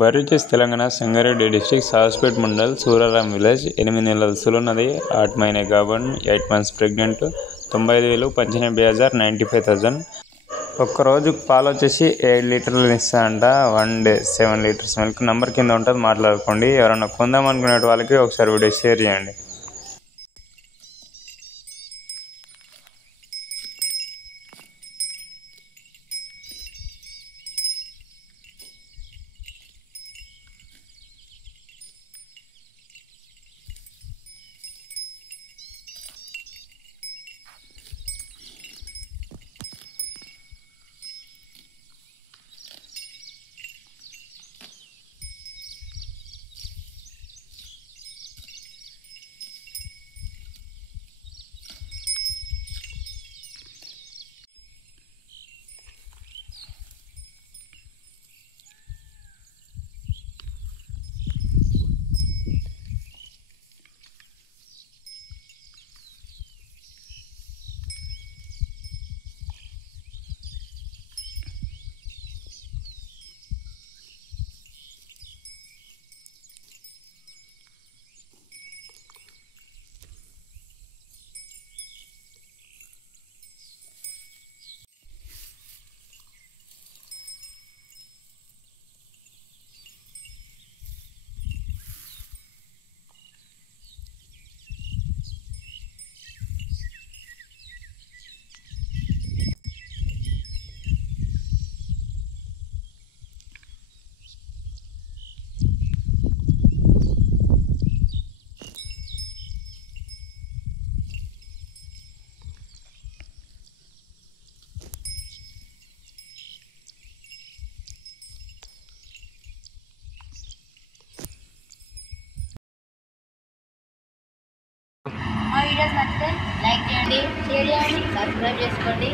బర్రిచెస్ Telangana Sangareddy district సాహస్పేట్ mandal Suraram village 8 నెలల సులున్నది 8 महीने Gabon 8 months pregnant 95,000 95,000 95,000 ఒక్క రోజు పాలు వచ్చేసి 7 లీటర్లు ఇస్తాయంట. 1 day 7 లీటర్స్ మిల్క్. నంబర్ కింద ఉంటుంది, మాట్లాడుకోండి. ఎవరైనా కొందాం అనుకునే వాళ్ళకి ఒకసారి వీడియో షేర్ చేయండి. మా వీడియోస్ నచ్చితే లైక్ చేయండి, షేర్ చేయండి, సబ్స్క్రైబ్ చేసుకోండి.